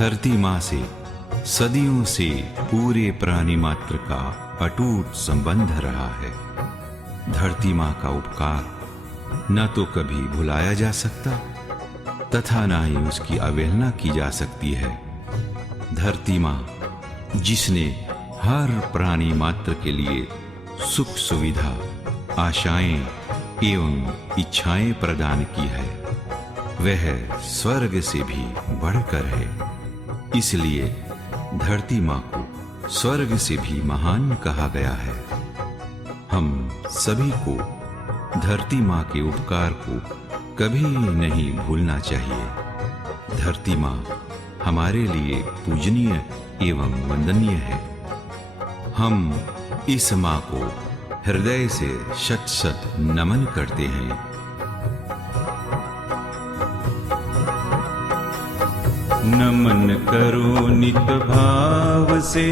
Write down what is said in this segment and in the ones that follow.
धरती माँ से सदियों से पूरे प्राणी मात्र का अटूट संबंध रहा है। धरती माँ का उपकार न तो कभी भुलाया जा सकता तथा न ही उसकी अवहेलना की जा सकती है। धरती माँ जिसने हर प्राणी मात्र के लिए सुख सुविधा, आशाएं एवं इच्छाएं प्रदान की है, वह स्वर्ग से भी बढ़कर है। इसलिए धरती माँ को स्वर्ग से भी महान कहा गया है। हम सभी को धरती माँ के उपकार को कभी नहीं भूलना चाहिए। धरती माँ हमारे लिए पूजनीय एवं वंदनीय है। हम इस माँ को हृदय से शत शत नमन करते हैं। नमन करो नित भाव से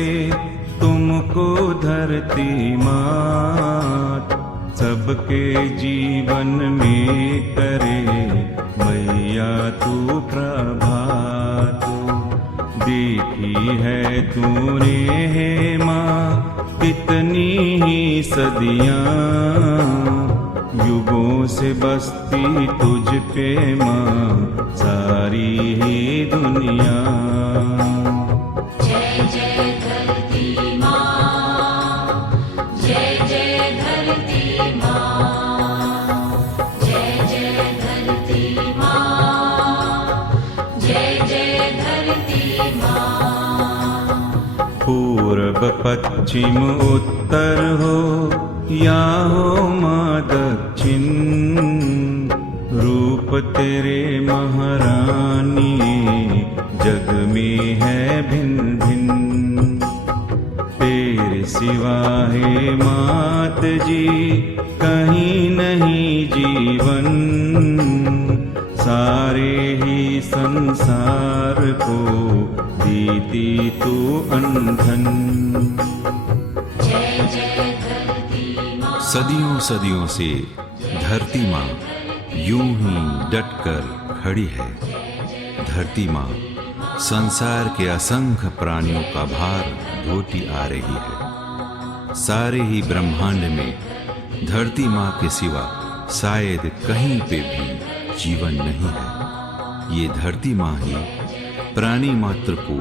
तुमको धरती मात, सबके जीवन में करे मैया तू प्रभात। देखी है तूने है माँ कितनी ही सदियाँ, युगों से बसती तुझ पे माँ सारी ही दुनिया। जय जय धरती माँ, जय जय धरती माँ, जय जय धरती माँ, जय जय धरती माँ। पूर्व पश्चिम उत्तर हो या हो माँ दक्षिण, रूप तेरे महारानी जग में है भिन्न भिन्न। तेरे सिवा है मात जी कहीं नहीं जीवन, सारे ही संसार को दीती तू अंधन। जय जय धरती माँ। सदियों सदियों से धरती माँ यूं ही डटकर खड़ी है। धरती माँ संसार के असंख्य प्राणियों का भार ढोती आ रही है। सारे ही ब्रह्मांड में धरती माँ के सिवा शायद कहीं पे भी जीवन नहीं है। ये धरती माँ ही प्राणी मात्र को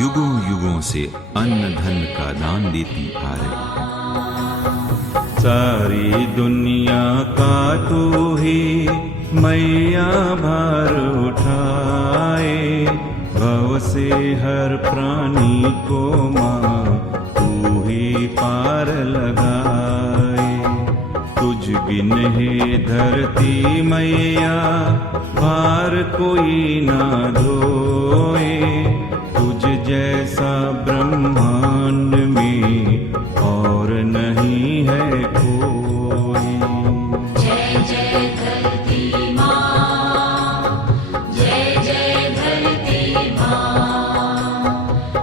युगों युगों से अन्न धन का दान देती आ रही है। सारी दुनिया का तू ही मैया भार उठाए, भव से हर प्राणी को माँ तू ही पार लगाए। तुझ बिन है धरती मैया भार कोई ना धोए, तुझ जैसा ब्रह्मांड में और नहीं है कोई। जय जय धरती माँ, जय जय धरती माँ,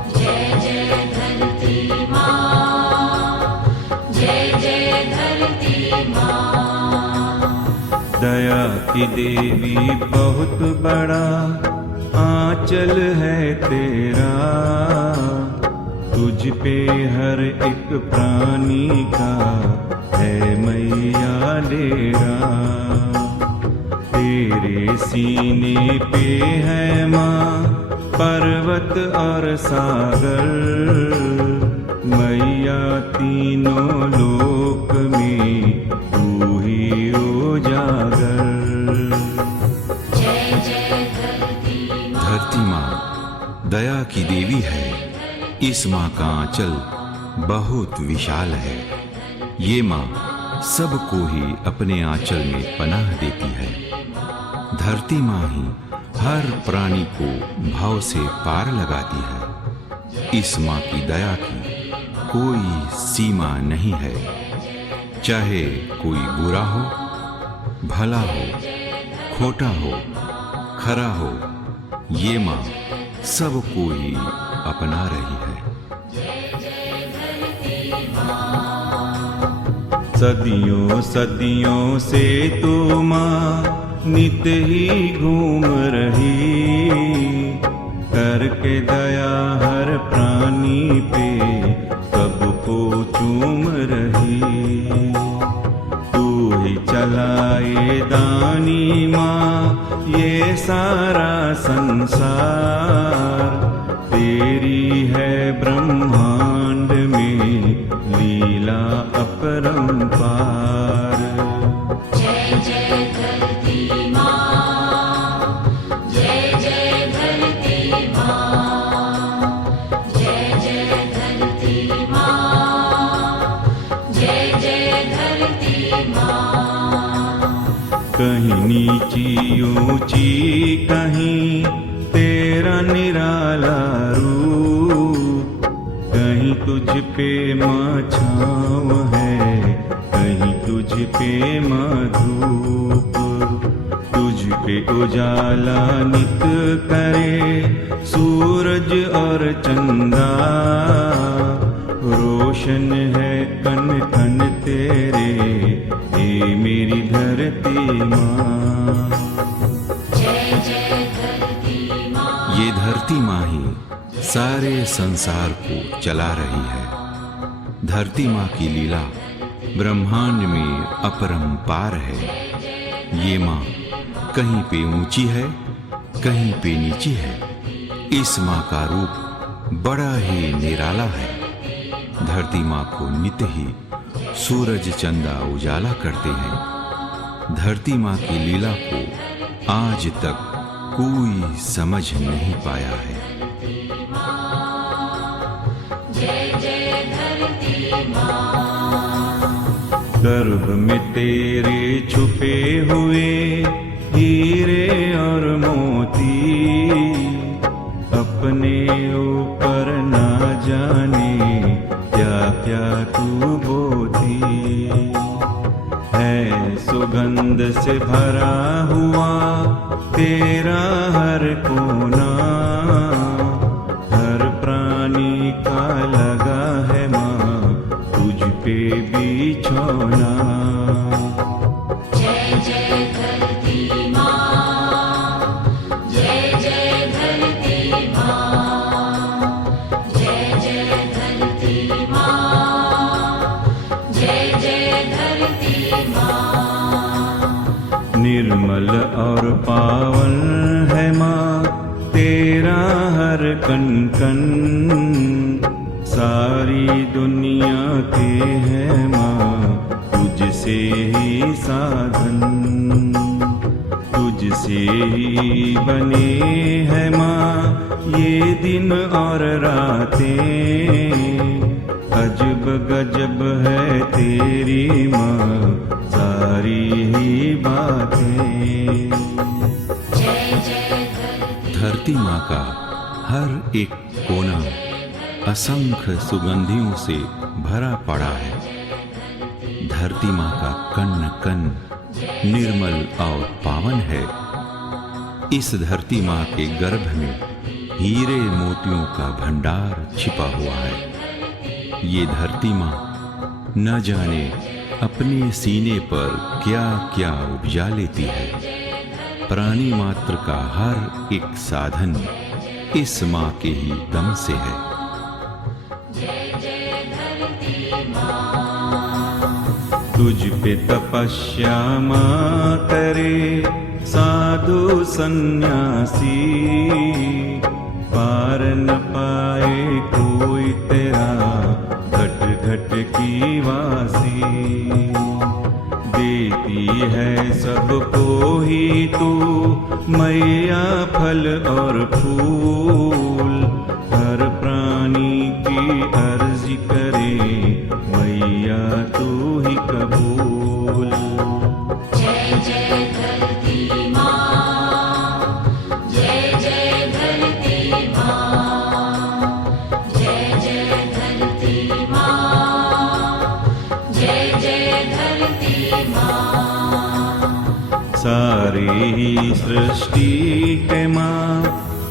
जय जय धरती माँ, जय जय धरती माँ। दया की देवी बहुत बड़ा आंचल है तेरा, तुझ पे हर एक प्राणी का है मैया डेरा। तेरे सीने पे है माँ पर्वत और सागर, मैया तीनों लोक में तू ही उजागर। जय जय धरती माँ। धरती माँ दया की देवी है। इस माँ का आंचल बहुत विशाल है। ये माँ सबको ही अपने आंचल में पनाह देती है। धरती माँ ही हर प्राणी को भाव से पार लगाती है। इस माँ की दया की कोई सीमा नहीं है। चाहे कोई बुरा हो, भला हो, खोटा हो, खरा हो, ये माँ सबको ही अपना रही है। सदियों सदियों से तू माँ नित ही घूम रही, करके दया हर प्राणी पे सबको चूम रही। तू ही चलाए दानी माँ ये सारा संसार, तेरी है ब्रह्मांड में लीला अपरंपार। जय जय धरती माँ, जय जय धरती माँ, जय जय धरती माँ, जय जय धरती माँ। कहीं नीची ऊंची कहीं तेरा निराला रूप, कहीं तुझ पे माँ छाँव है, कहीं तुझ पे माँ धूप। तुझ पे उजाला नित करे सूरज और चंदा, रोशन है कन कन तेरे हे मेरी धरती माँ। जय जय धरती माँ, ये धरती माँ ही सारे संसार को चला रही है। धरती माँ की लीला ब्रह्मांड में अपरंपार है। ये माँ कहीं पे ऊंची है, कहीं पे नीची है। इस माँ का रूप बड़ा ही निराला है। धरती माँ को नित्य ही सूरज चंदा उजाला करते हैं। धरती माँ की लीला को आज तक कोई समझ नहीं पाया है। जय जय धरती माँ। गर्भ में तेरे छुपे हुए हीरे और मोती, अपने ऊपर ना जाने क्या क्या तू बोती है। सुगंध से भरा हुआ तेरा हर कोना, हर प्राणी का लगा है माँ तुझ पे बिछौना। जय जय धरती माँ, जय जय धरती माँ, जय जय धरती माँ, जय जय धरती माँ। निर्मल और पावन है माँ तेरा हर कण कण, सारी दुनिया के है माँ तुझसे ही साधन। तुझसे ही बने है माँ ये दिन और रातें, अजब गजब है तेरी माँ सारी ही बातें। जय जय धरती धरती माँ का हर एक कोना असंख्य सुगंधियों से भरा पड़ा है। धरती माँ का कण कण निर्मल और पावन है। इस धरती माँ के गर्भ में हीरे मोतियों का भंडार छिपा हुआ है। ये धरती माँ न जाने अपने सीने पर क्या क्या उपजा लेती है। प्राणी मात्र का हर एक साधन इस माँ के ही दम से है। तुझ पे तपस्या माँ करे साधु सन्यासी, पार न पाए कोई तेरा घट घट की वासी। देती है सबको ही तू मैया फल और फूल, हर प्राणी की अर्जी करे मैया तू ही कबूल। जय जय धरती माँ, जय जय धरती माँ, जय जय धरती माँ, जय जय धरती माँ। सारी ही सृष्टि के माँ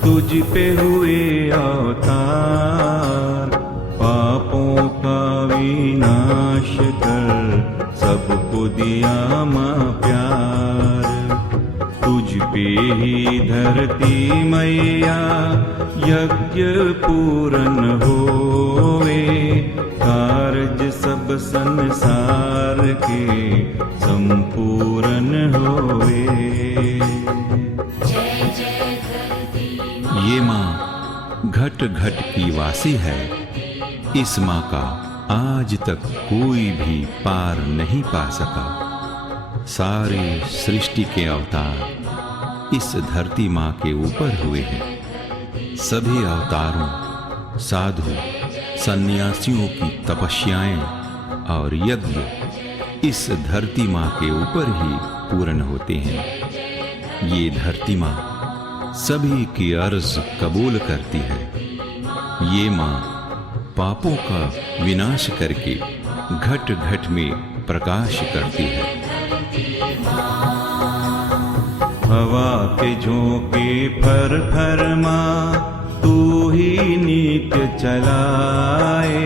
तुझ पे हुए अवतार, पापों का विनाश कर सबको दिया माँ प्यार। तुझ पे ही धरती मैया यज्ञ पूरन होवे, कार्य सब संसार के संपूर्ण होवे। जय जय धरती माँ। ये माँ घट घट की वासी है, इस माँ का आज तक कोई भी पार नहीं पा सका। सारे सृष्टि के अवतार इस धरती माँ के ऊपर हुए हैं। सभी अवतारों, साधु, सन्यासियों की तपस्याएं और यज्ञ इस धरती माँ के ऊपर ही पूर्ण होते हैं। ये धरती माँ सभी की अर्ज कबूल करती है। ये माँ पापों का विनाश करके घट घट में प्रकाश करती है। हवा के झोंके फर फर माँ तू ही नित्य चलाए,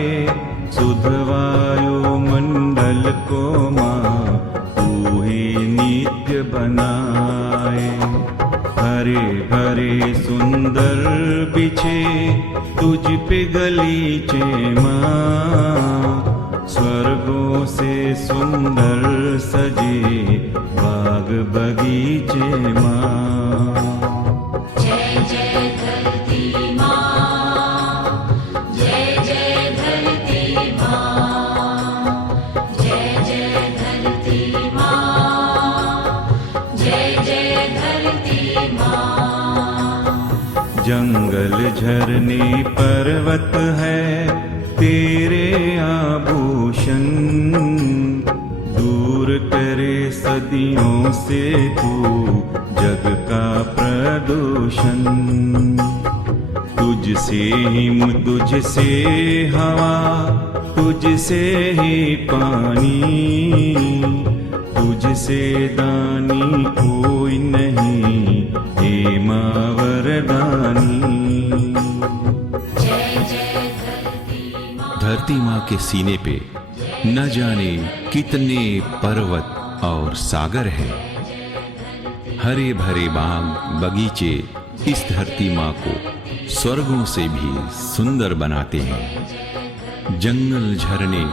सुध वायु मंडल को माँ तू ही नित्य बनाए। हरे भरे सुंदर बिछे तुझ पे गलीचे माँ, स्वर्गों से सुंदर सजे बाग बगीचे माँ। जय जय धरती माँ, जय जय धरती माँ, जय जय धरती माँ, जय जय धरती माँ। जंगल झरने पर्वत है तेरे आभूषण, दूर करे सदियों से तू जग का प्रदूषण। तुझसे हिम तुझसे हवा, तुझसे ही पानी, तुझसे दानी कोई नहीं हे माँ वरदानी। जय जय धरती माँ। धरती माँ के सीने पे न जाने कितने पर्वत और सागर हैं। हरे भरे बाग बगीचे इस धरती माँ को स्वर्गों से भी सुंदर बनाते हैं। जंगल, झरने,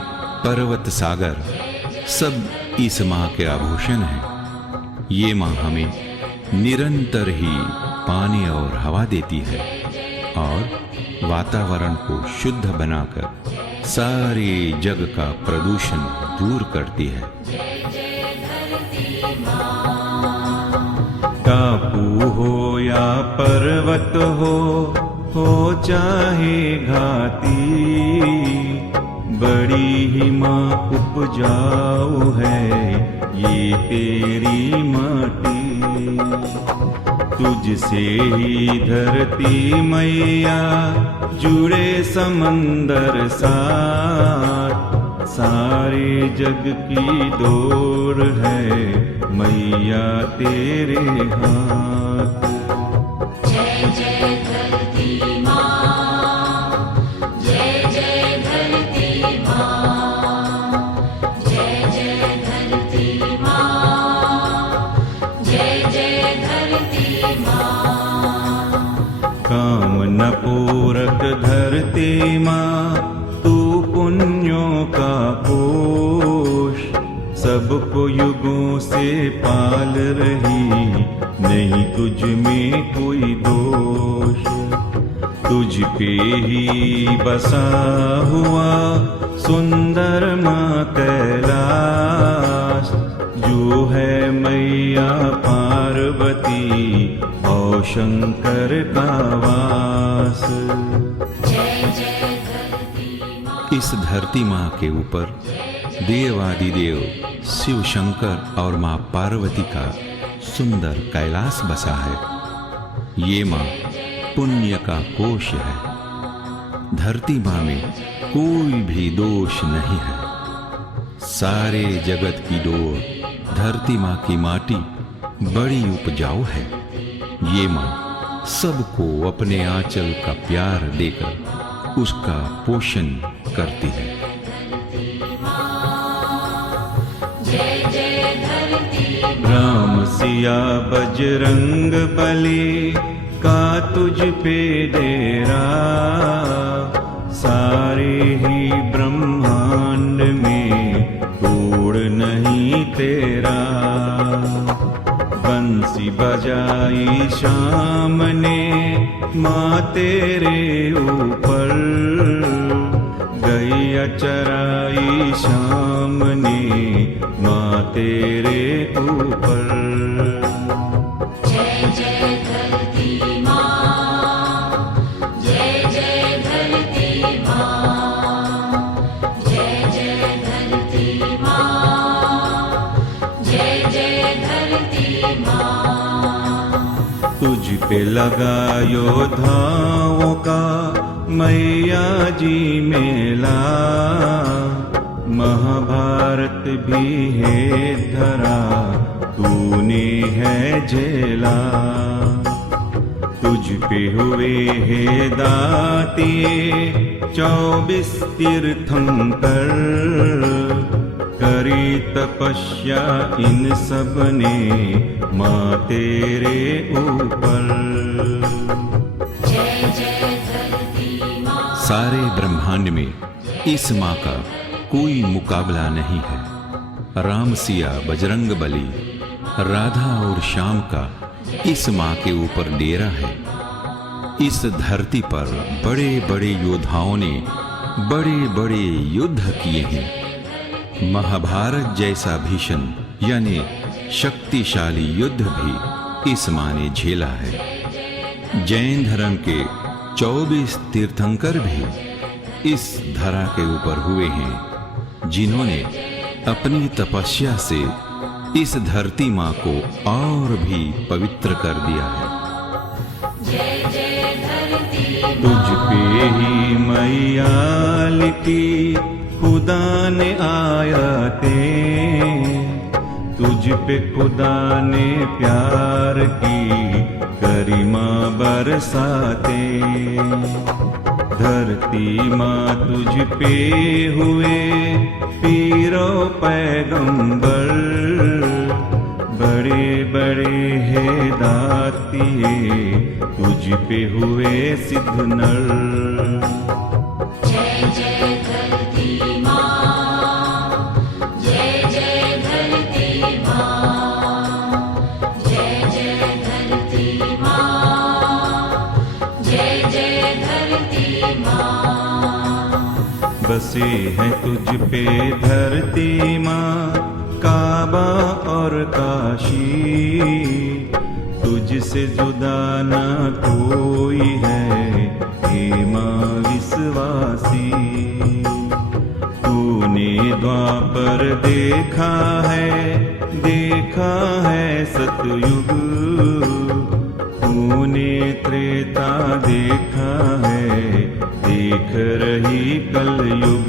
पर्वत, सागर सब इस माँ के आभूषण हैं। ये माँ हमें निरंतर ही पानी और हवा देती है और वातावरण को शुद्ध बनाकर सारे जग का प्रदूषण दूर करती है। टापू हो या पर्वत हो चाहे घाटी, बड़ी ही माँ उपजाऊ है ये तेरी माटी। तुझसे ही धरती मैया जुड़े समंदर साथ, सारे जग की दौड़ है मैया तेरे हाथ। जय जय धरती माँ, जय जय धरती माँ, जय जय धरती माँ, जय जय धरती माँ। कामना पूरक धरती माँ तू पुण्यों का कोश, सबको युगों से पाल रही नहीं तुझ में कोई दोष। तुझ पे ही बसा हुआ सुंदर माँ कैलाश, जो है मैया पार्वती और शंकर का वास। जय जय धरती माँ। इस धरती माँ के ऊपर देवादिदेव शिव शंकर और माँ पार्वती का सुंदर कैलाश बसा है। ये माँ पुण्य का कोश है। धरती माँ में कोई भी दोष नहीं है। सारे जगत की डोर धरती माँ की माटी बड़ी उपजाऊ है। ये माँ सबको अपने आंचल का प्यार देकर उसका पोषण करती है। जय जय धरती राम सिया बजरंग बली का तुझ पे डेरा, सारे ही ब्रह्मांड में तोड़ नहीं तेरा। बंसी बजाई शाम ने माँ तेरे ऊपर, गैया चराई शाम ने माँ तेरे ऊपर। जय जय धरती माँ, जय जय धरती माँ, जय जय धरती माँ, जय जय धरती माँ। तुझ पे लगा योद्धाओं का मैया जी मेला, महाभारत भी है धरा तूने है झेला। तुझ पे हुए है दातिये 24 तीर्थंकर, करी तपस्या इन सब ने माँ तेरे ऊपर। जय जय धरती माँ, सारे ब्रह्मांड में इस माँ का कोई मुकाबला नहीं है। राम सिया बजरंग बली, राधा और श्याम का इस माँ के ऊपर डेरा है। इस धरती पर बड़े बड़े योद्धाओं ने बड़े बड़े युद्ध किए हैं। महाभारत जैसा भीषण यानी शक्तिशाली युद्ध भी इस माँ ने झेला है। जैन धर्म के 24 तीर्थंकर भी इस धरा के ऊपर हुए हैं, जिन्होंने अपनी तपस्या से इस धरती माँ को और भी पवित्र कर दिया है। जय जय धरती तुझ पे ही मैया लिखी खुदा ने आयते, तुझ पे खुदा ने प्यार की गरिमा बरसाते। धरती माँ तुझ पे हुए पीरो पैगंबर, बड़े बड़े है दातिये तुझ पे हुए सिद्ध नर। जय जय धरती माँ, जय जय धरती माँ, जय जय धरती माँ, जय जय धरती माँ। बसे हैं तुझ पे धरती माँ काबा और काशी, तुझसे जुदा न कोई है हे माँ विश्वासी। तूने द्वापर देखा है सतयुग, तूने त्रेता देखा है देख रही कलयुग।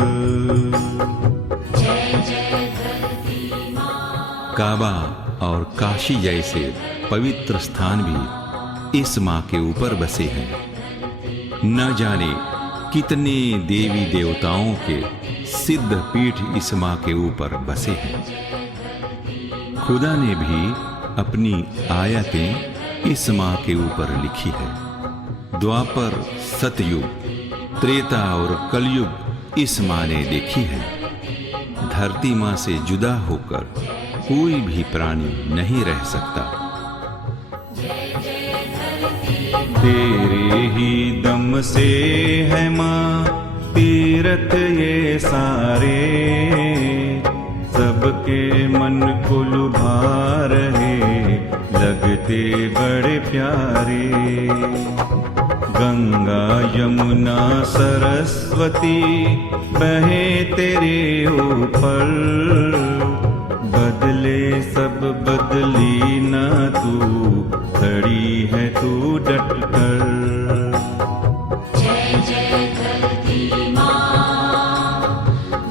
जय जय धरती माँ, काबा और काशी जैसे पवित्र स्थान भी इस माँ के ऊपर बसे हैं। न जाने कितने देवी देवताओं के सिद्ध पीठ इस माँ के ऊपर बसे हैं। खुदा ने भी अपनी आयतें इस माँ के ऊपर लिखी है। द्वापर, सतयुग, त्रेता और कलयुग इस माँ ने देखी है। धरती माँ से जुदा होकर कोई भी प्राणी नहीं रह सकता। तेरे ही दम से है माँ तीरथ ये सारे, सबके मन को लुभा रहे लगते बड़े प्यारे। गंगा यमुना सरस्वती बहे तेरे ऊपर, बदले सब बदली ना तू, खड़ी है तू डटकर। जय जय धरती माँ,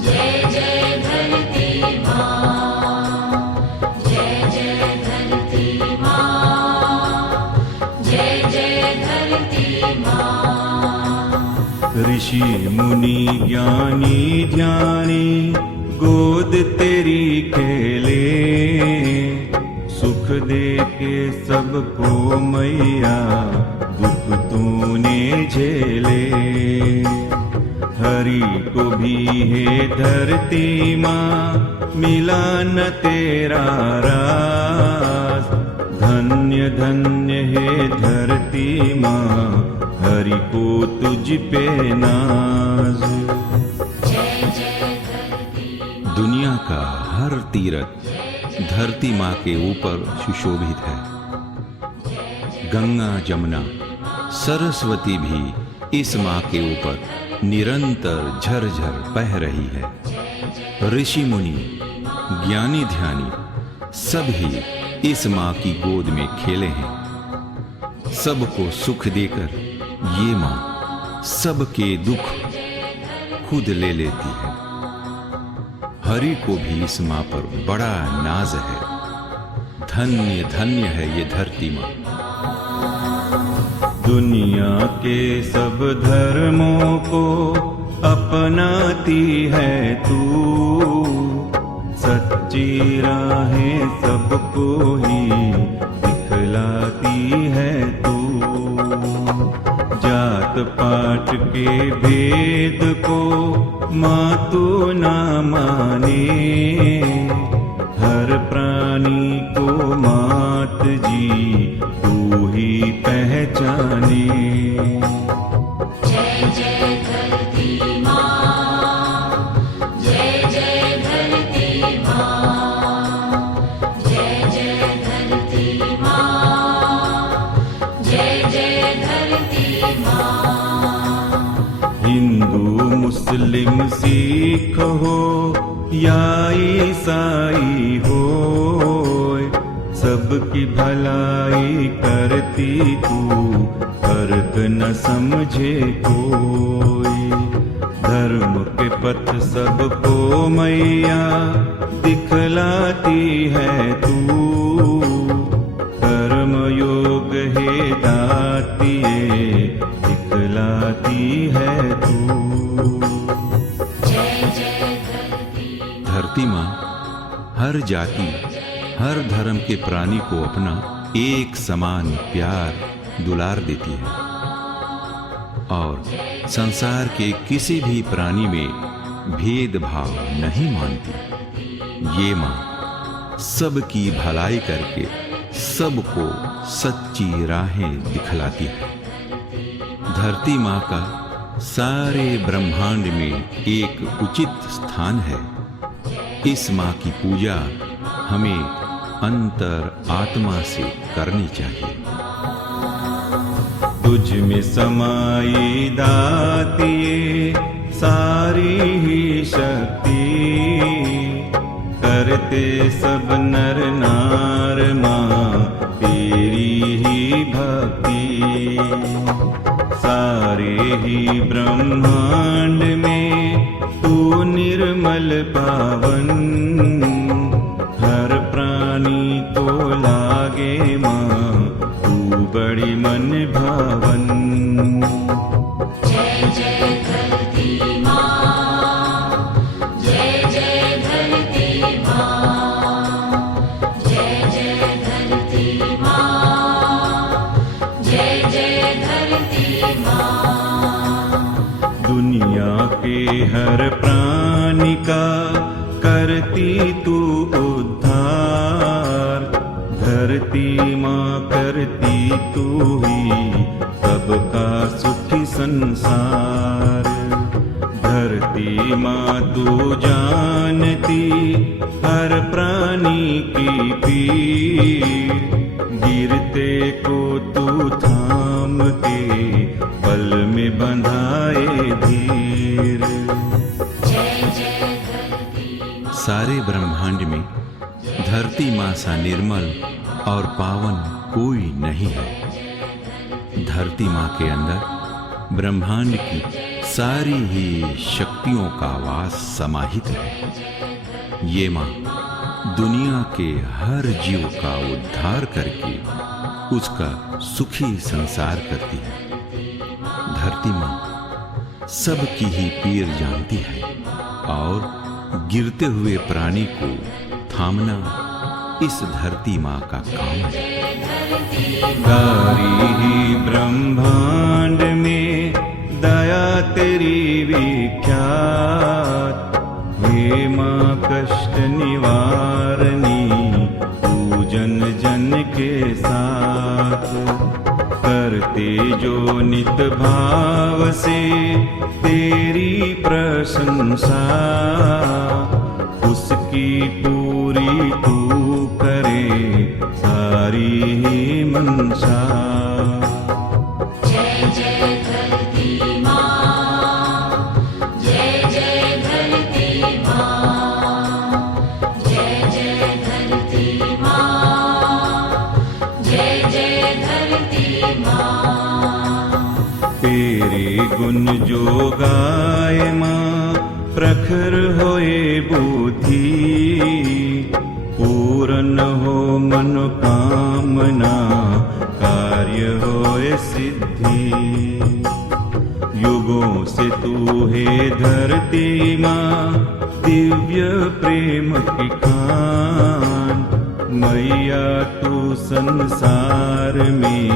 जय जय धरती माँ, जय जय धरती माँ, जय जय धरती माँ। ऋषि मुनि ज्ञानी ध्यानी गोद तेरी खेले, सुख दे के सबको मैया दुख तूने झेले। हरि को भी हे धरती माँ मिला न तेरा रास। धन्य धन्य है धरती माँ हरि को तुझ पे नाज। दुनिया का हर तीरथ धरती माँ के ऊपर सुशोभित है। गंगा जमुना सरस्वती भी इस माँ के ऊपर निरंतर झरझर बह रही है। ऋषि मुनि ज्ञानी ध्यानी सभी इस माँ की गोद में खेले हैं। सबको सुख देकर ये माँ सबके दुख खुद ले लेती है। हरि को भी इस माँ पर बड़ा नाज है। धन्य धन्य है ये धरती माँ। दुनिया के सब धर्मों को अपनाती है तू। सच्ची राहें सबको ही दिखलाती है तू। जात पात के भेद को माँ तू ना माने। हर प्राणी को मात जी तू ही पहचाने। जय जय धरती माँ, जय जय धरती माँ, जय जय धरती माँ, जय जय धरती माँ। हिंदू मुस्लिम सिख हो या ईसाई हो, सबकी भलाई करती तू फर्क न समझे कोई। धर्म के पथ सबको मैया दिखलाती है तू। कर्म योग है दातिए दिखलाती है तू। धरती माँ हर जाति हर धर्म के प्राणी को अपना एक समान प्यार दुलार देती है और संसार के किसी भी प्राणी में भेदभाव नहीं मानती। ये माँ सबकी भलाई करके सबको सच्ची राहें दिखलाती है। धरती माँ का सारे ब्रह्मांड में एक उचित स्थान है। इस माँ की पूजा हमें अंतर आत्मा से करनी चाहिए। तुझ में समाई दातिए सारी ही शक्ति। करते सब नर नार माँ तेरी ही भक्ति। सारे ही ब्रह्मांड में तू निर्मल पावन। हर प्राणी को लागे माँ तू बड़ी मन भावन। जय जय धरती माँ, जय जय धरती माँ, जय जय धरती माँ, जय जय धरती माँ। दुनिया के हर प्राणी का करती तू उद्धार। धरती माँ करती तू ही सबका सुखी संसार। धरती माँ तू जानती हर प्राणी की पीर। गिरते को तू थाम के पल में बंधाए धीर। सारे ब्रह्मांड में धरती माँ सा निर्मल और पावन कोई नहीं है। धरती माँ के अंदर ब्रह्मांड की सारी ही शक्तियों का वास समाहित है। ये माँ दुनिया के हर जीव का उद्धार करके उसका सुखी संसार करती है। धरती माँ सबकी ही पीर जानती है और गिरते हुए प्राणी को थामना, इस धरती माँ का काम है। सारी ही ब्रह्मांड में दया तेरी विख्यात। हे माँ कष्ट निवारणी, तू जन जन के साथ करते जो नित भाव से तेरी प्रशंसा, उसकी पूरी तू करे सारी ही मनसा। जय जय धरती माँ, जय जय धरती माँ, जय जय धरती माँ, जय जय धरती माँ। तेरे गुण जो गाय माँ, प्रखर होए बुद्धि, पूर्ण हो मनोकामना, कार्य होए सिद्धि। युगों से तू है धरती माँ, दिव्य प्रेम की खान। मैया तू संसार में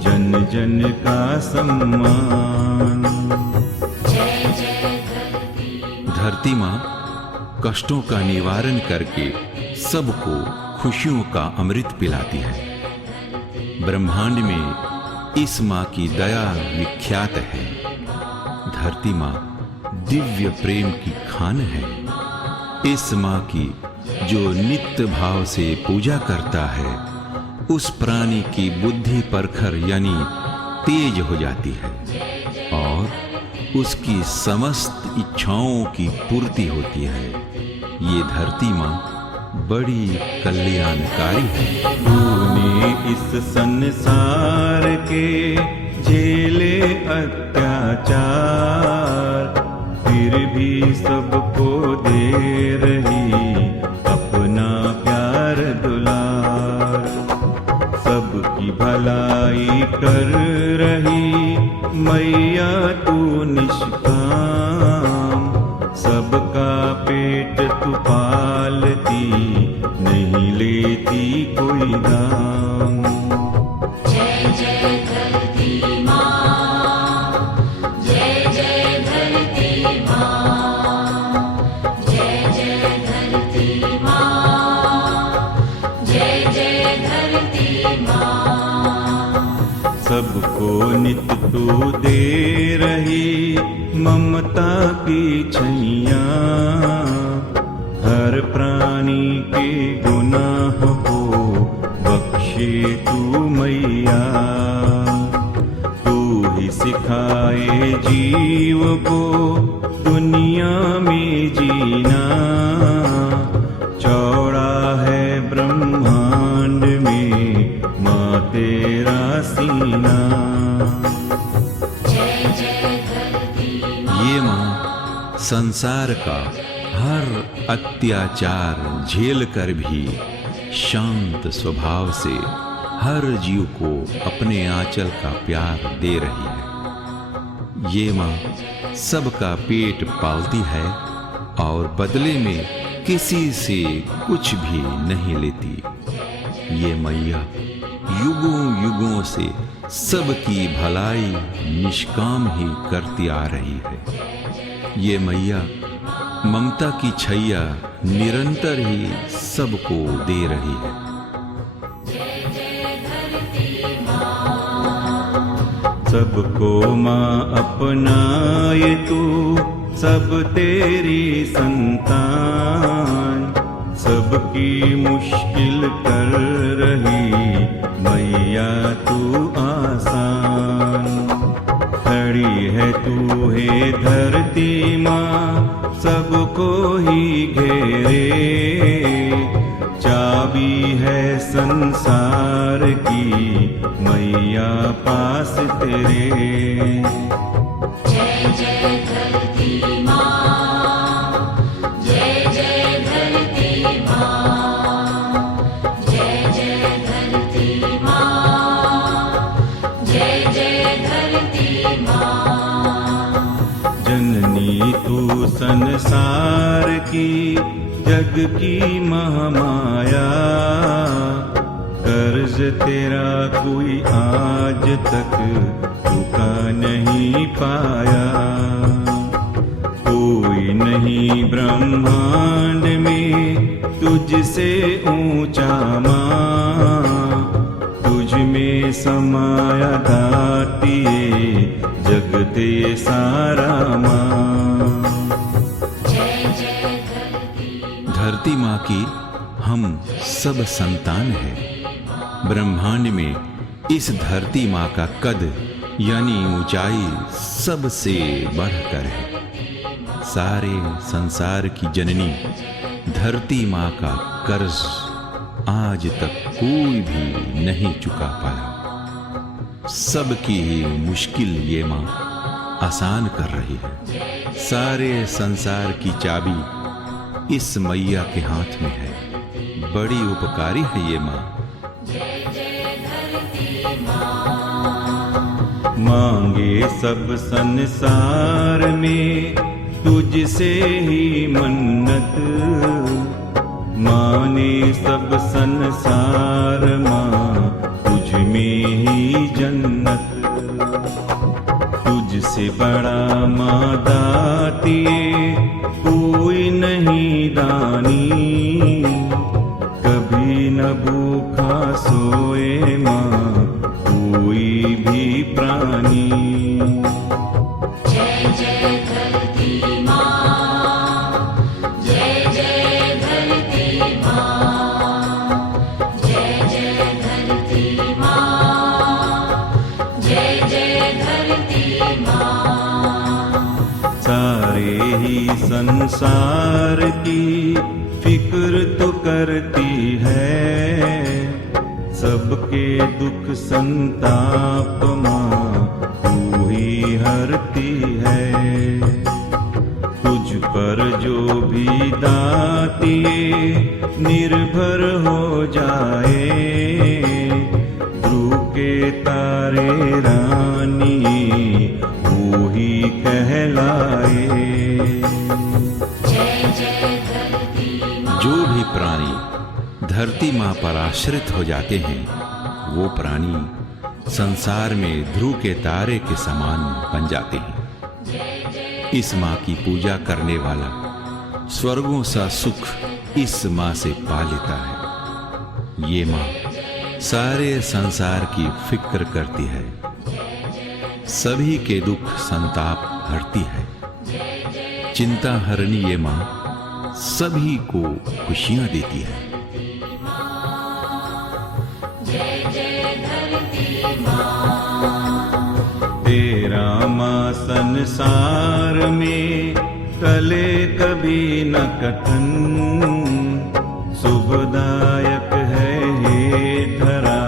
जन जन का सम्मान। जय जय धरती धरती माँ कष्टों का निवारण करके सबको खुशियों का अमृत पिलाती है। ब्रह्मांड में इस माँ की दया विख्यात है। धरती माँ दिव्य प्रेम की खान है। इस माँ की जो नित्य भाव से पूजा करता है, उस प्राणी की बुद्धि परखर यानी तेज हो जाती है और उसकी समस्त इच्छाओं की पूर्ति होती है। ये धरती माँ बड़ी कल्याणकारी है। तूने इस संसार के झेले अत्याचार, फिर भी सबको दे रही अपना प्यार दुलार। सबकी भलाई कर रही मैया तू निष्काम। सबका पेट तू पालती, नहीं लेती कोई दाम। जय जय धरती माँ, जय जय धरती माँ, जय जय धरती माँ, जय जय धरती माँ। सबको नित तू दे रही ममता की छैया। हर प्राणी के गुनाह को बख्शे तू मैया। तू ही सिखाए जीव को दुनिया में जीना। चौड़ा है ब्रह्मांड में माँ तेरा सीना। जय जय धरती माँ, ये माँ संसार का हर अत्याचार झेल कर भी शांत स्वभाव से हर जीव को अपने आंचल का प्यार दे रही है। ये माँ सबका पेट पालती है और बदले में किसी से कुछ भी नहीं लेती। ये मैया युगों युगों से सबकी भलाई निष्काम ही करती आ रही है। ये मैया ममता की छैया निरंतर ही सबको दे रही है। सबको माँ अपनाए तू, सब तेरी संतान। सबकी मुश्किल कर रही मैया तू आसान। खड़ी है तू है धरती माँ, सबको ही घेरे। चाबी है संसार की मैया पास तेरे। जय जय धरती माँ, जय जय धरती माँ, जय जय धरती माँ, जय जय धरती माँ। जननी तू संसार की जग की महामाया, कर्ज तेरा कोई आज तक चुका नहीं पाया। कोई नहीं ब्रह्मांड में तुझसे ऊंचा मां, तुझ में समाया दातिए जगत ये सारा मां। धरती माँ की हम सब संतान हैं। ब्रह्मांड में इस धरती माँ का कद यानी ऊंचाई सबसे बढ़कर है। सारे संसार की जननी धरती माँ का कर्ज आज तक कोई भी नहीं चुका पाया। सबकी मुश्किल ये माँ आसान कर रही है। सारे संसार की चाबी इस मैया के हाथ में है। बड़ी उपकारी है ये माँ। मांगे सब संसार में तुझसे ही मन्नत, माने सब संसार माँ तुझ में ही जन्नत। तुझसे बड़ा माँ दातिए कोई नहीं दानी, कभी न भूखा सोए माँ कोई भी प्राणी। जय जय धरती माँ, जय जय धरती माँ, जय जय धरती माँ, जय जय धरती माँ। सारे ही संसार की फिक्र तो करती है, सबके दुख संताप माँ तू ही हरती है। तुझ पर जो भी दातिए निर्भर हो जाए, ध्रुव के तारे रानी वो ही कहलाए। जय जय धरती माँ। जो भी प्राणी धरती माँ पर आश्रित हो जाते हैं, वो प्राणी संसार में ध्रुव के तारे के समान बन जाते हैं। इस माँ की पूजा करने वाला स्वर्गों सा सुख इस माँ से पा लेता है। ये माँ सारे संसार की फिक्र करती है, सभी के दुख संताप हरती है। चिंता हरनी ये माँ सभी को खुशियां देती है। तेरा माँ संसार में टले कभी न कथन, शुभदायक है हे धरा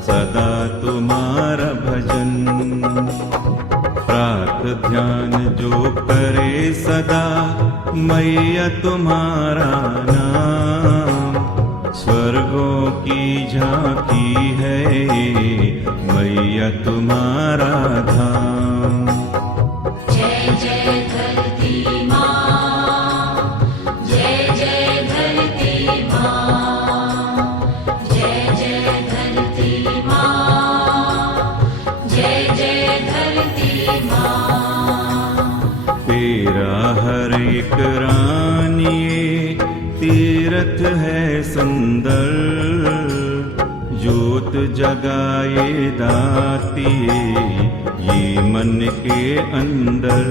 सदा तुम्हारा भजन। प्रात ध्यान जो करे सदा मैया तुम्हारा नाम, स्वर्गों की झांकी है मैया तुम्हारा धाम। जय जय धरती माँ, जय जय धरती माँ, जय जय धरती माँ, जय जय धरती माँ। तेरा हर एक रानिए तीर्थ है सुंदर, ज्योत जगाए दातिए ये मन के अंदर।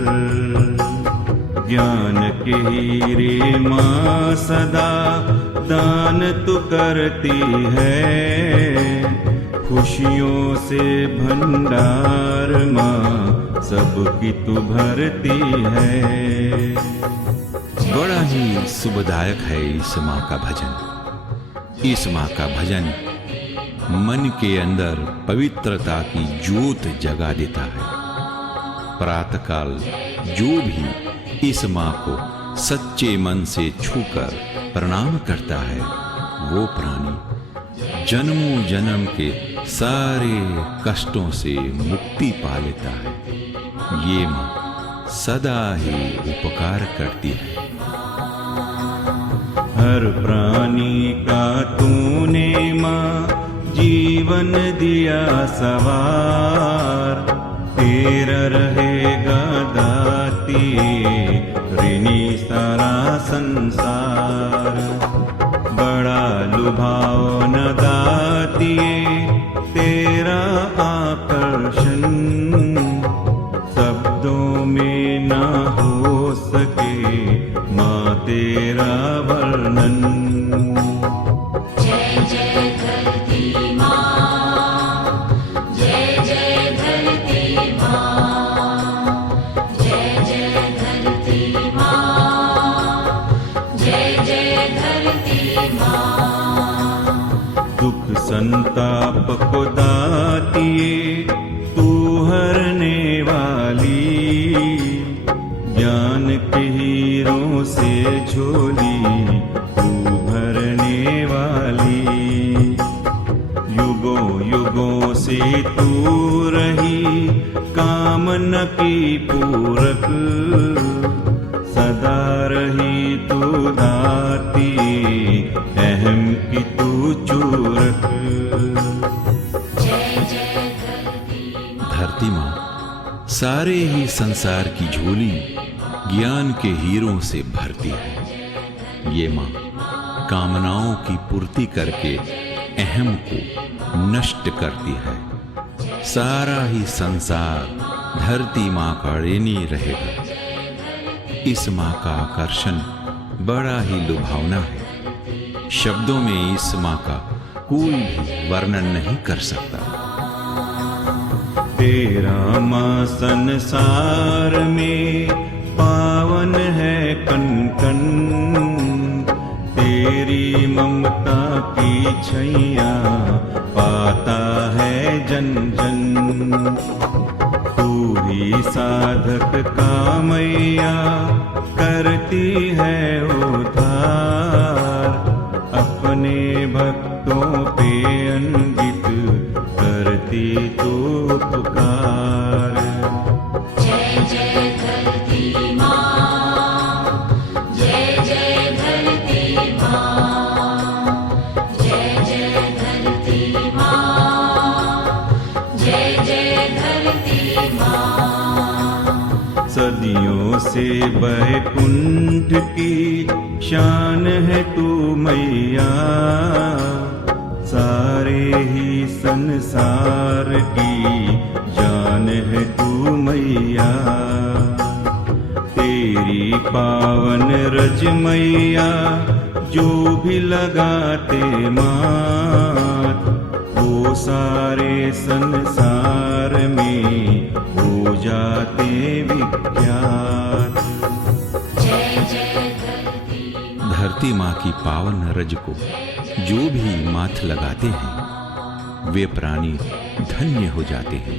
ज्ञान के हीरे माँ सदा दान तू करती है, खुशियों से भंडार माँ सबकी तू भरती है। बड़ा ही शुभदायक है इस माँ का भजन। इस माँ का भजन मन के अंदर पवित्रता की ज्योत जगा देता है। प्रातःकाल जो भी इस माँ को सच्चे मन से छूकर प्रणाम करता है, वो प्राणी जन्मों जन्म के सारे कष्टों से मुक्ति पा लेता है। ये माँ सदा ही उपकार करती है। हर प्राणी का तूने माँ जीवन दिया सवार, तेरा रहेगा दाती ऋणी सारा संसार। बड़ा लुभावन दातिए तेरा आकर्षण, शब्दों में ना हो सके माँ तेरा वर्णन। जय जय धरती माँ, जय जय धरती माँ, जय जय धरती माँ, जय जय धरती माँ। दुख संताप को दातिए तू हरने वाली, ज्ञान के हीरों से झोली तू भरने वाली। युगों युगों से तू रही कामना की पूरक, सदा रही तू दाती अहम की तू चूरक। जय जय धरती माँ, धरती माँ सारे ही संसार की झोली ज्ञान के हीरों से भरती है। ये माँ कामनाओं की पूर्ति करके अहम को नष्ट करती है। सारा ही संसार धरती माँ का ऋणी रहेगा। इस माँ का आकर्षण बड़ा ही लुभावना है, शब्दों में इस माँ का कोई भी वर्णन नहीं कर सकता। तेरा माँ संसार में पावन है कण कण, तेरी ममता की छैया पाता है जन जन। तू ही साधक का मैया करती है उद्धार, अपने भक्तों पे अनगित करती तू पुकार। जय जय धरती माँ, जय जय धरती माँ, जय जय धरती माँ, जय जय धरती माँ। सदियों से बैकुंठ की शान है तू मैया, सारे ही संसार की जान है तू मैया। तेरी पावन रज मैया जो भी लगाते मात, वो सारे संसार में हो जाते विख्यात। जय जय धरती माँ, धरती माँ की पावन रज को जो भी माथ लगाते हैं वे प्राणी धन्य हो जाते हैं।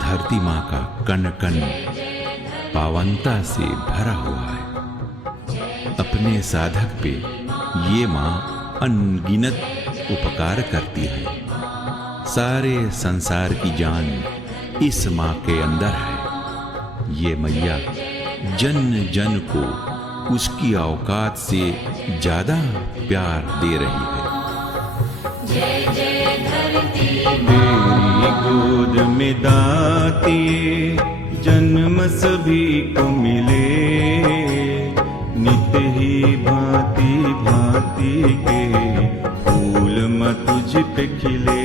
धरती माँ का कण कण पावनता से भरा हुआ है। अपने साधक पे ये माँ अनगिनत उपकार करती है। सारे संसार की जान इस माँ के अंदर है। ये मैया जन जन को उसकी औकात से ज्यादा प्यार दे रही है। जय जय धरती तेरी गोद में दातिए जन्म सभी को मिले, नित्य ही भांति भांति के फूल तुझ पे खिले।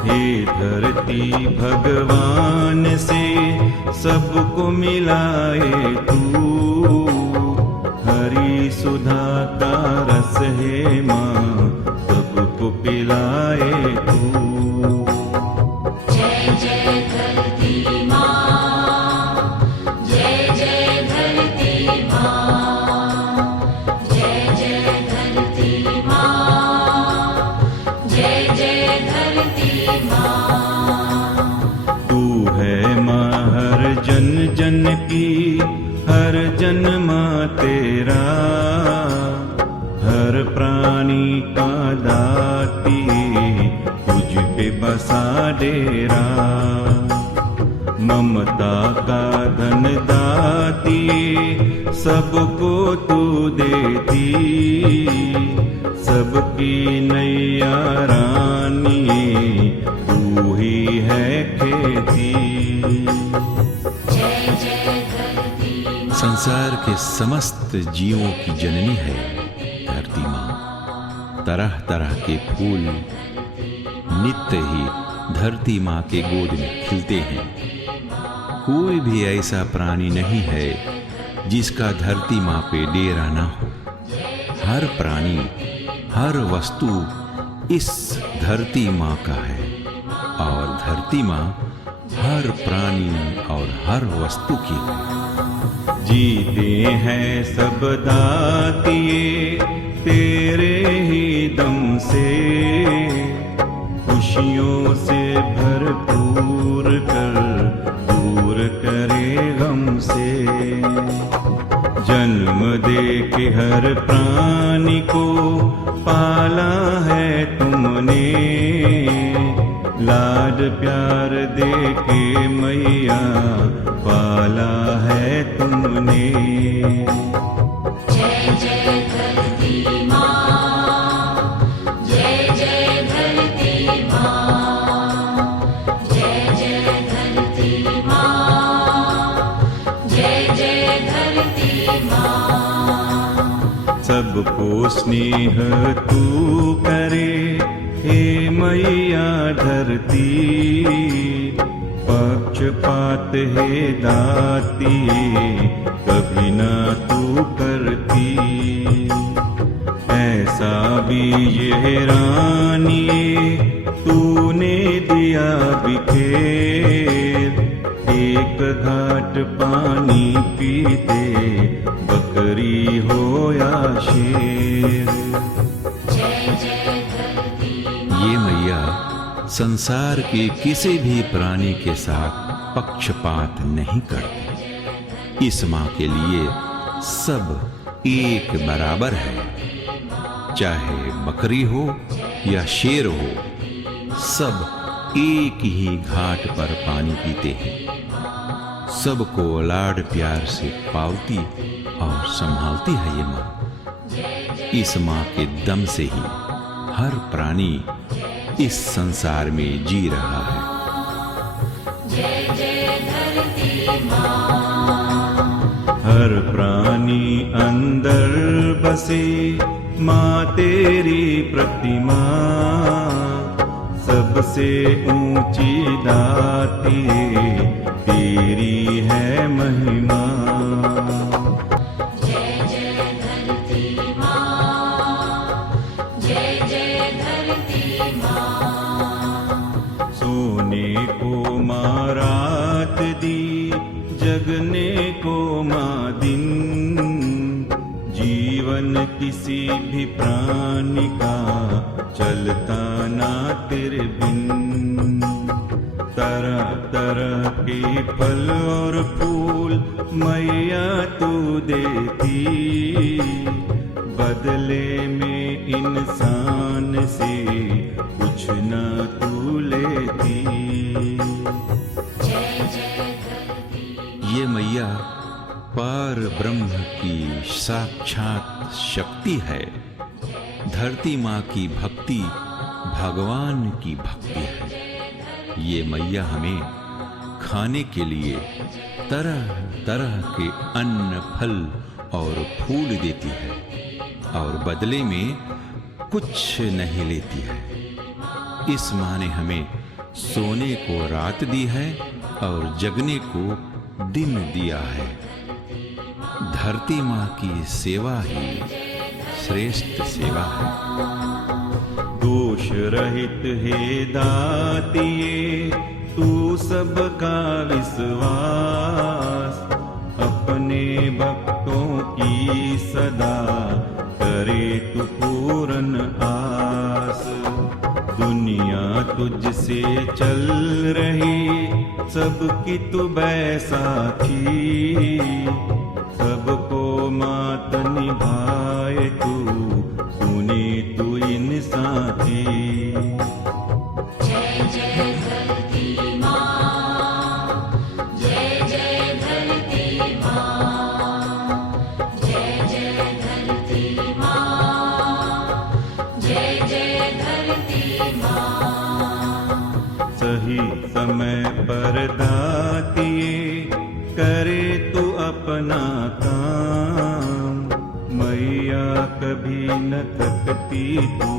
हे धरती भगवान से सबको मिलाए तू, हरी सुधा का रस है माँ सबको पिलाए तू। जय जय धरती माँ, जय जय धरती माँ, जय जय धरती माँ, जय जय धरती माँ। तू है माँ हर जन जन की, हर जन्म तेरा, हर प्राणी का दाती तुझ पे बसा डेरा। ममता का धन दाती सबको तू देती, सबकी नैया रानी तू ही है खेती। जय जय धरती माँ। संसार के समस्त जीवों की जननी है धरती माँ। तरह तरह के फूल नित्य ही धरती माँ के गोद में खिलते हैं। कोई भी ऐसा प्राणी नहीं है जिसका धरती माँ पे डेरा ना हो। हर प्राणी, हर वस्तु इस धरती माँ का है और धरती माँ हर प्राणी और हर वस्तु की है। जीते हैं सब दातिए तेरे ही दम से, खुशियों से भरपूर कर दूर करे गम से। जन्म दे के हर प्राणी को पाला है तुमने, लाड प्यार दे के मैया पाला है तुमने। जय जय धरती माँ, जय जय धरती माँ, जय जय धरती माँ, जय जय धरती माँ। सबको स्नेह तू करे हे मैया धरती, पक्षपात है दाती कभी ना तू करती। ऐसा भी ये रानी तूने दिया बिखेर, एक घाट पानी पीते बकरी हो या शेर। जय जय धरती माँ। ये मैया संसार के किसी भी प्राणी के साथ पक्षपात नहीं करती। इस माँ के लिए सब एक बराबर है, चाहे बकरी हो या शेर हो, सब एक ही घाट पर पानी पीते हैं। सबको लाड प्यार से पालती और संभालती है ये माँ। इस माँ के दम से ही हर प्राणी इस संसार में जी रहा है। जय जय धरती माँ। हर प्राणी अंदर बसे माँ तेरी प्रतिमा, सबसे ऊंची दाती तेरी है महिमा। जय जय धरती माँ, जय जय धरती माँ। सोने को माँ रात दी, जगने को माँ दिन, जीवन किसी भी प्राणी का चलता ना तेरे बिन। तरह तरह के फल और फूल मैया तू देती, बदले में इंसान से कुछ न तू लेती। जय जय धरती। ये मैया पार ब्रह्म की साक्षात शक्ति है। धरती माँ की भक्ति भगवान की भक्ति है। ये मैया हमें खाने के लिए तरह तरह के अन्न, फल और फूल देती है और बदले में कुछ नहीं लेती है। इस माँ ने हमें सोने को रात दी है और जगने को दिन दिया है। धरती माँ की सेवा ही श्रेष्ठ सेवा है। दोष रहित है दातिये तू सबका विश्वास, अपने भक्तों की सदा करे तू पूर्ण आस। दुनिया तुझसे चल रही सबकी तू बैसाखी, सबको मात निभाए तू सुने तू इंसाफी। जय जय धरती माँ, जय जय धरती माँ, दातिए करे तू अपना काम। मैया कभी न थकती तू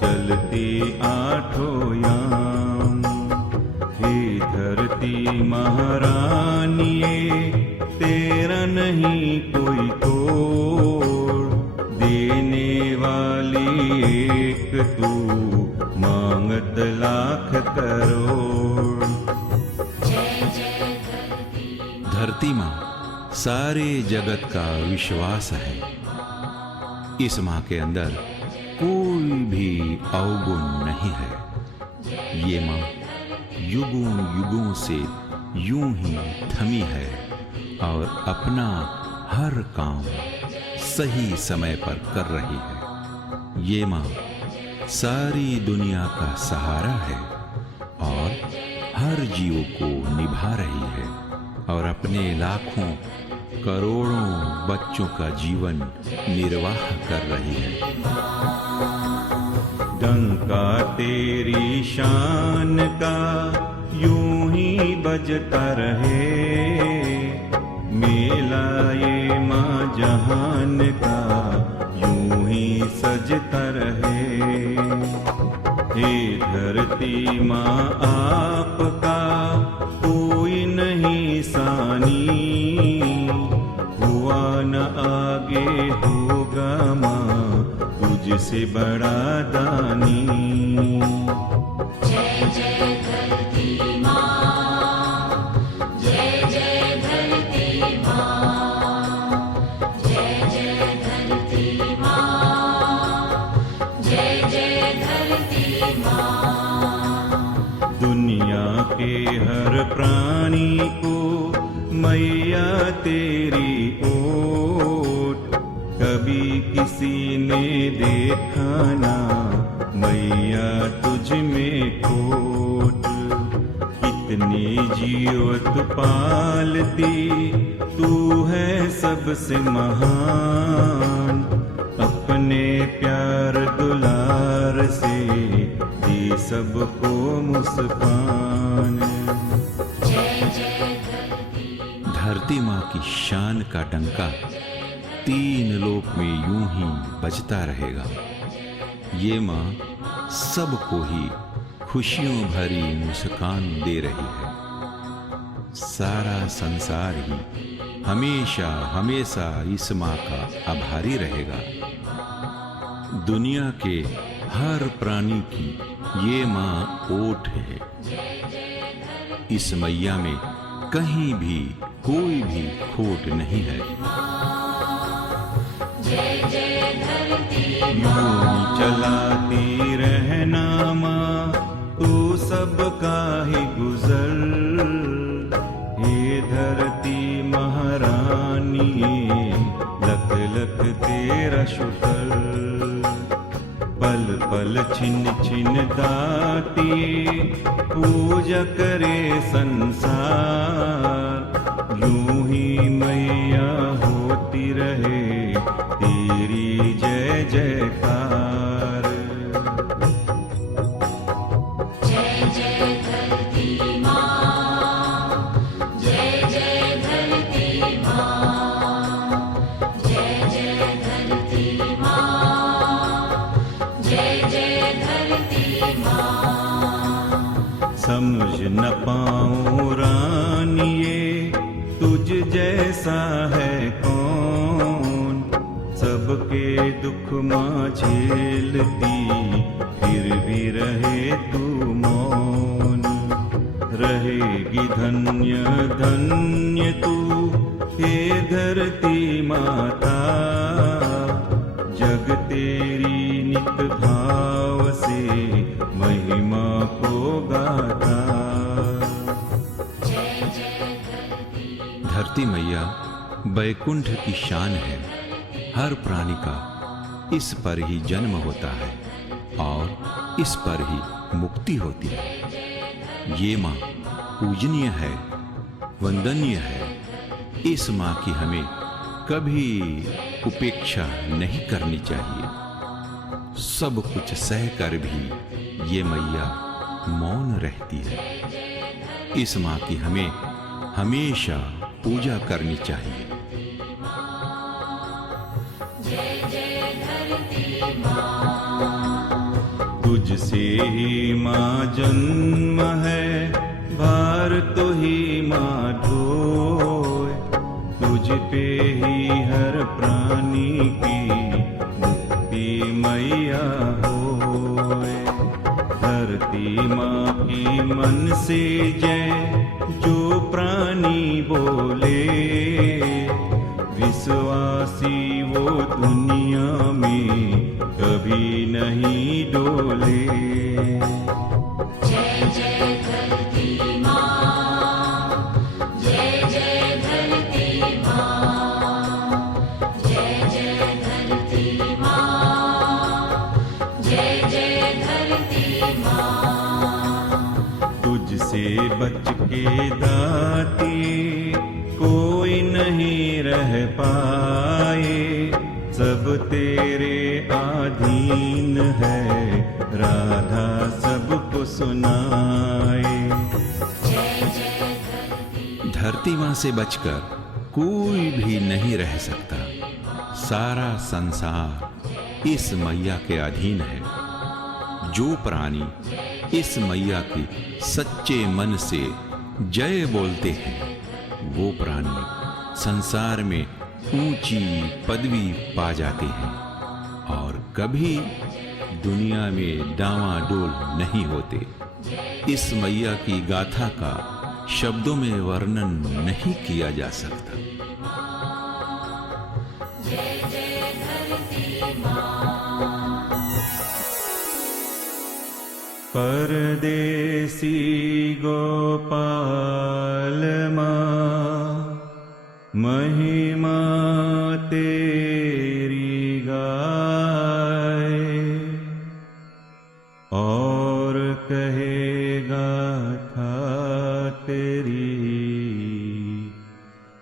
चलती आठों याम। हे धरती महारानिए तेरा नहीं कोई तोड़। देने वाली एक तू मांगत लाख करोड़। धरती माँ सारे जगत का विश्वास है। इस माँ के अंदर कोई भी अवगुण नहीं है। ये माँ युगों युगों से यूं ही थमी है और अपना हर काम सही समय पर कर रही है। ये माँ सारी दुनिया का सहारा है और हर जीव को निभा रही है और अपने लाखों करोड़ों बच्चों का जीवन निर्वाह कर रही है। डंका तेरी शान का यूं ही बजता रहे। मेला ये माँ जहान का यूं ही सजता रहे। हे धरती माँ आपका कोई नहीं सानी। हुआ न आगे होगा माँ तुझसे बड़ा दानी। जय जय धरती माँ, जय जय धरती माँ, जय जय धरती माँ, जय जय धरती माँ। दुनिया के हर प्राणी को मैया तेरी ओट। कभी किसी ने देखा ना मैया तुझ में खोट। कितनी जीवत पालती तू है सबसे महान। अपने प्यार दुलार से दी सबको मुस्कान। धरती माँ की शान का डंका तीन लोक में यूं ही बजता रहेगा। ये माँ सबको ही खुशियों भरी मुस्कान दे रही है। सारा संसार ही हमेशा हमेशा इस माँ का आभारी रहेगा। दुनिया के हर प्राणी की ये माँ ओट है। इस मैया में कहीं भी कोई भी खोट नहीं है। जय जय धरती यूं चलाती रहना माँ तू सबका ही गुजर। हे धरती महारानी लख लख तेरा शुक्र। पल पल छिन छिन दाती पूजा करे संसार। यूं ही मैया होती रहे तेरी जय जयकार। जय जय धरती माँ, जय जय धरती माँ, जय जय धरती माँ, जय जय धरती माँ। समझ न पाऊं रानिए तुझ जैसा है कौन। सबके दुख माँ झेलती फिर भी रहे तू मौन। रहेगी धन्य धन्य तू हे धरती माता। जग तेरी नित भाव से महिमा को गाता। धरती मैया बैकुंठ की शान है। हर प्राणी का इस पर ही जन्म होता है और इस पर ही मुक्ति होती है। ये माँ पूजनीय है, वंदनीय है। इस माँ की हमें कभी उपेक्षा नहीं करनी चाहिए। सब कुछ सह कर भी ये मैया मौन रहती है। इस माँ की हमें हमेशा पूजा करनी चाहिए। जय जय धरती माँ। तुझसे ही माँ जन्म है, भार तो ही माँ ढोए। तुझ पे ही हर प्राणी की मुक्ति मैया होए। धरती माँ की मन से जय जो प्राणी बोले, विश्वासी वो दुनिया में कभी नहीं डोले। जय जय धरती माँ। जय जय धरती माँ। जय जय धरती माँ। जय जय धरती माँ। तुझसे बच के दाती कोई नहीं रह पाए। सब तेरे अधीन है, राधा सबको सुनाए। जय जय धरती। धरती माँ से बचकर कोई भी नहीं रह सकता। सारा संसार इस मैया के अधीन है। जो प्राणी इस मैया की सच्चे मन से जय बोलते हैं, वो प्राणी संसार में ऊंची पदवी पा जाते हैं और कभी दुनिया में डावाडोल नहीं होते। इस मैया की गाथा का शब्दों में वर्णन नहीं किया जा सकता। जय जय धरती माँ। परदेसी गोपाल माँ, महिमा तेरी गाए। और कहेगा था तेरी,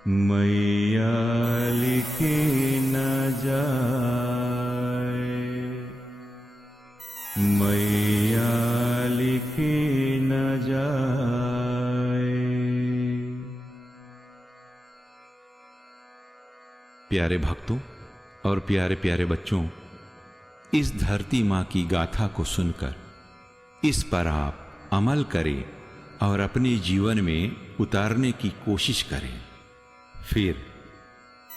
मैया लिखी न जाए। मैया लिखी न जाए। प्यारे भक्तों और प्यारे प्यारे बच्चों, इस धरती माँ की गाथा को सुनकर इस पर आप अमल करें और अपने जीवन में उतारने की कोशिश करें। फिर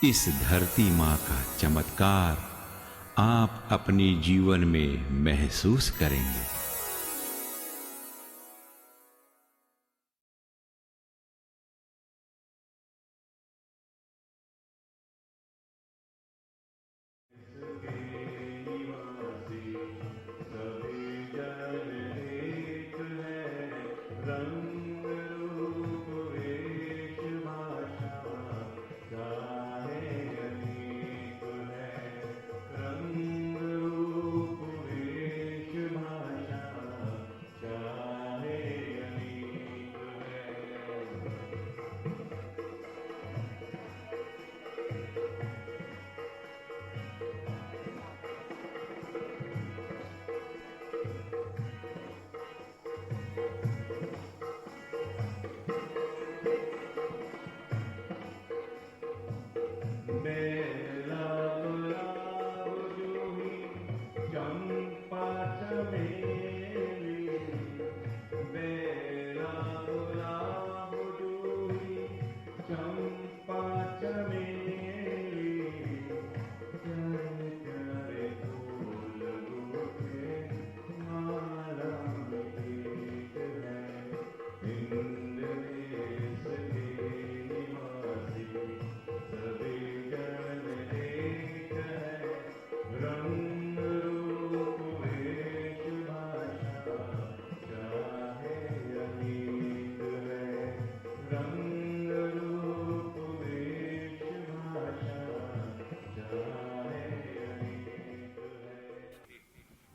इस धरती माँ का चमत्कार आप अपने जीवन में महसूस करेंगे।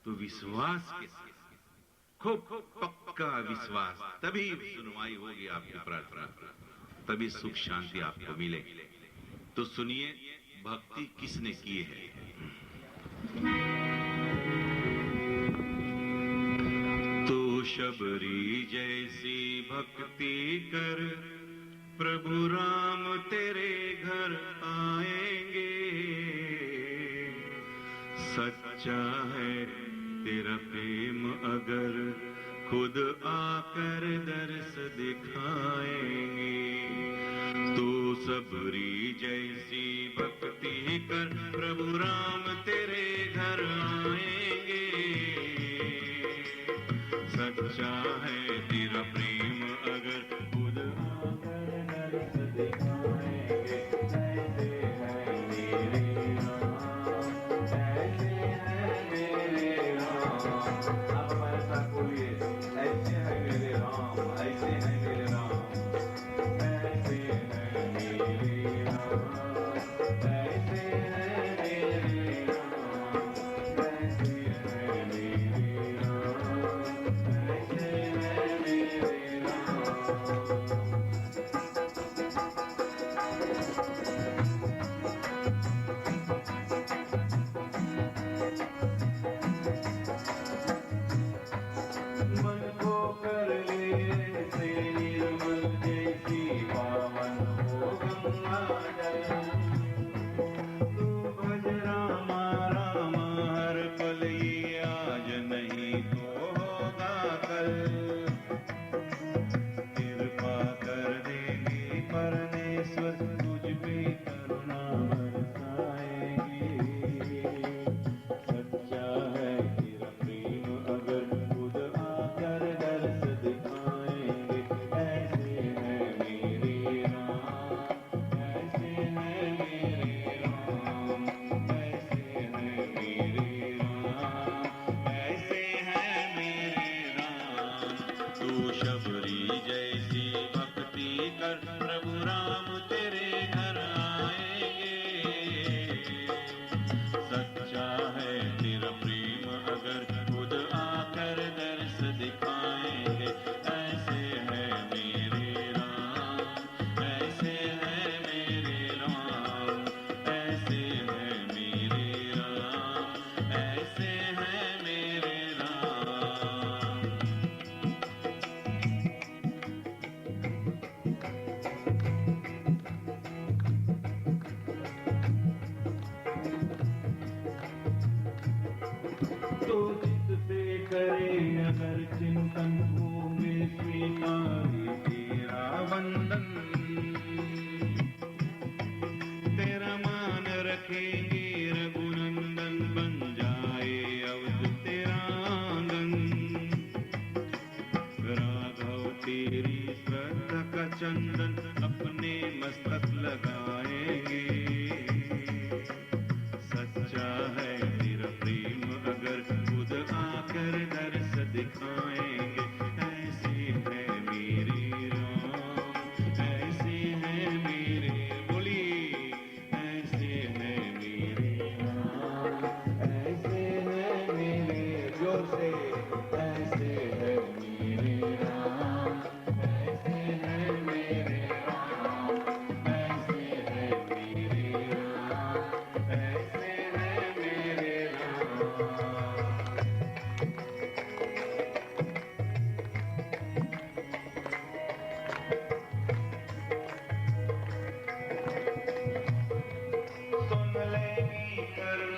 तो विश्वास के साथ, खूब पक्का विश्वास, तभी सुनवाई होगी आपकी प्रार्थना, तभी सुख शांति आपको मिले। तो सुनिए भक्ति किसने की है। तो शबरी जैसी भक्ति कर, प्रभु राम तेरे घर आएंगे। सच्चा है तेरा प्रेम अगर खुद आकर दर्श दिखाएंगे। तो सबरी जैसी भक्ति कर, प्रभु राम तेरे घर आएंगे। सच्चा है तेरा प्रेम अगर खुद आकर दर्श दिखाएंगे। ऐसे है मेरे राम, ऐसे है मेरे राम। आप हमारे साथ बोलिए, ऐसे है मेरे राम, ऐसे है मेरे राम, ऐसे है मेरे राम, ऐसे है मेरे राम, ऐसे है मेरे राम, ऐसे है मेरे राम। मन को कर ले से निर्मल, जैसी पावन हो गंगा जल। तू भज रामा रामा हर पल, ये आज नहीं तो होगा कल। कृपा कर देंगे परमेश्वर, तुझ पे करुणा बरसाएंगे। सच्चा है तेरा प्रेम अगर खुद आकर दर्श दिखाएंगे। ऐसे है मेरे राम, ऐसे है मेरे राम, ऐसे है मेरे राम, ऐसे है मेरे राम। तू शबरी जैसी भक्ति कर, प्रभु राम तेरे घर आएंगे। सच्चा है तेरा प्रेम अगर खुद आकर दर्श दिखाएंगे। ऐसे है मेरे राम, ऐसे है मेरे राम, ऐसे है मेरे राम, ऐसे है मेरे राम। तो जित पे करे अगर चिंतन, होंगे स्वीकारी तेरा वंदन। तेरा मान रखेंगे रघुनंदन, बन जाए अवध तेरा आंगन। राघव तेरी श्रद्धा का चंदन, अपने मस्तक लगाएंगे। सच्चा है तेरा प्रेम अगर खुद आकर दर्श दिखाएंगे। ऐसे है मेरे राम, ऐसे है मेरे, बोली ऐसे है मेरे राम, ऐसे है मेरे, जोर से ऐसे है मेरे राम, ऐसे है मेरे राम, ऐसे है मेरे राम, ऐसे है मेरे राम। सुन लेगी करुण